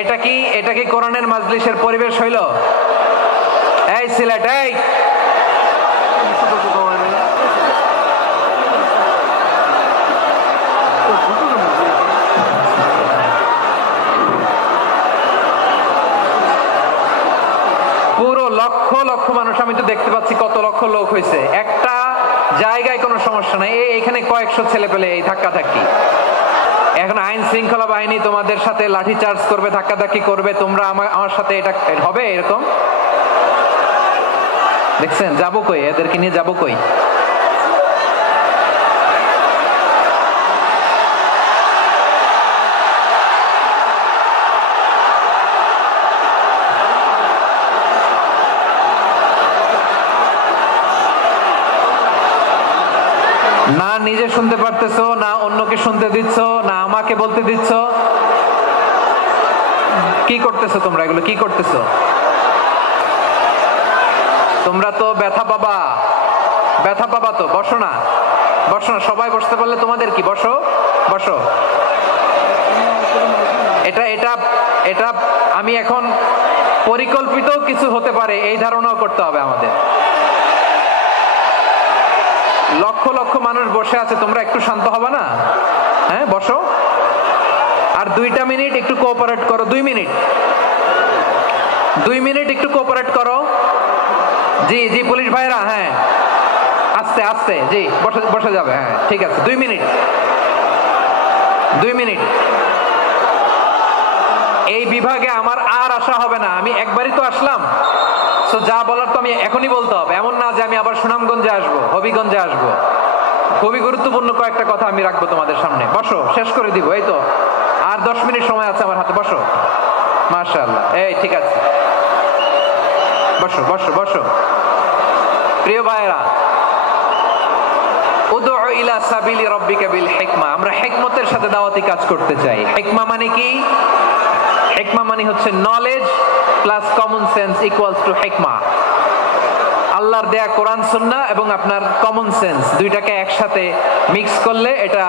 এটা কি এটা কি কোরআনের মাজলিসের পরিবেশ হইল? এই সিলেট, এই! লক্ষ লক্ষ মানুষ, আমি তো দেখতে পাচ্ছি কত লক্ষ লোক হয়েছে একটা জায়গায় কোনো সমস্যা নাই। এখানে কয়েকশো ছেলে পেলে এই ধাক্কা ধাক্কি এখন আইন শৃঙ্খলা বাহিনী তোমাদের সাথে লাঠি চার্জ করবে ধাক্কা ধাক্কি করবে, তোমরা আমার আমার সাথে এটা হবে এরকম? দেখছেন? যাব কই? এদেরকে নিয়ে যাব কই? না নিজে শুনতে পারতেছো, না অন্যকে শুনতে দিচ্ছ, না আমাকে বলতে দিচ্ছ। কি করতেছো তোমরা এগুলো? কি করতেছো? তোমরা তো ব্যথা পাবা। ব্যথা পাবা তো, বসো না। বসো না, সবাই বসতে পারলে তোমাদের কি? বসো বসো। এটা এটা এটা আমি এখন পরিকল্পিত কিছু হতে পারে, এই ধারণাও করতে হবে আমাদের। লক্ষ লক্ষ মানুষ বসে আছে, তোমরা একটু শান্ত হবে না? হ্যাঁ বসো। আর দুইটা মিনিট একটু কোঅপারেট করো, দুই মিনিট। দুই মিনিট একটু কোঅপারেট করো। জি জি, পুলিশ ভাইরা হ্যাঁ। আস্তে আস্তে, জি, বসে বসে যাবে হ্যাঁ ঠিক আছে, দুই মিনিট। দুই মিনিট। এই বিভাগে আমার আর আসা হবে না, আমি একবারই তো আসলাম। তো যা বলার আমি এখনই বলতে হবে, এমন না যে আমি আবার সুনামগঞ্জে আসব, হবিগঞ্জে আসব। খুবই গুরুত্বপূর্ণ কয়েকটা কথা আমি রাখব তোমাদের সামনে। বসো, শেষ করে দিব, এই তো। আর দশ মিনিট সময় আছে আমার হাতে, বসো। মার্শাল্লাহ এই ঠিক আছে। বসো বসো বসো। প্রিয় ভাইরা আমরা আল্লাহর দেয়া কোরআন সুন্নাহ এবং আপনার কমন সেন্স দুইটাকে একসাথে মিক্স করলে এটা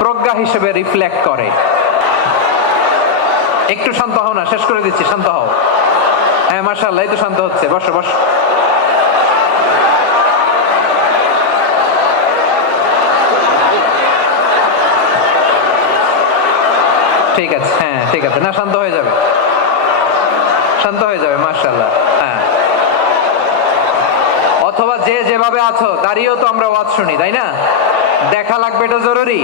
প্রজ্ঞা হিসেবে রিফ্লেক্ট করে। একটু শান্ত হও না, শেষ করে দিচ্ছি, শান্ত হও। হ্যাঁ মাশাআল্লাহ, এই তো শান্ত হচ্ছে, বসো বসো। ঠিক আছে হ্যাঁ ঠিক আছে, না, শান্ত হয়ে যাবে। শান্ত হয়ে যাবে মার্শাল্লাহ যে যেভাবে আছো, দাঁড়িয়েও তো আমরা ওয়াজ শুনি, তাই না? দেখা লাগবে এটা জরুরি।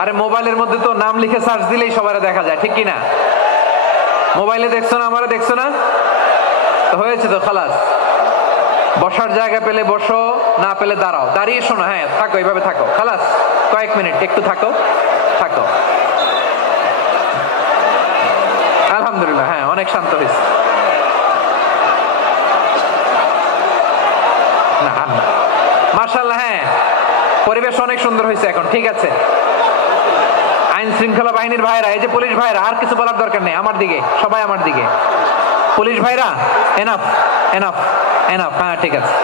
আরে মোবাইলের মধ্যে তো নাম লিখে সার্চ দিলেই সবারে দেখা যায়, ঠিক কি না মোবাইলে দেখছ না, আমারে দেখছ না? হয়েছে তো, খালাস। বসার জায়গা পেলে বসো, না পেলে দাঁড়াও। দাঁড়িয়ে শোনো হ্যাঁ থাকো, এইভাবে থাকো। খালাস, কয়েক মিনিট, একটু থাকো থাকো। আলহামদুলিল্লাহ হ্যাঁ অনেক শান্ত হয়েছে। না মার্শাল্লাহ হ্যাঁ। পরিবেশ অনেক সুন্দর হয়েছে এখন, ঠিক আছে। আইন শৃঙ্খলা বাহিনীর ভাইরা, এই যে পুলিশ ভাইরা, আর কিছু বলার দরকার নেই, আমার দিকে, সবাই আমার দিকে। পুলিশ ভাইরা এনাফ এনাফ এনাফ হ্যাঁ ঠিক আছে।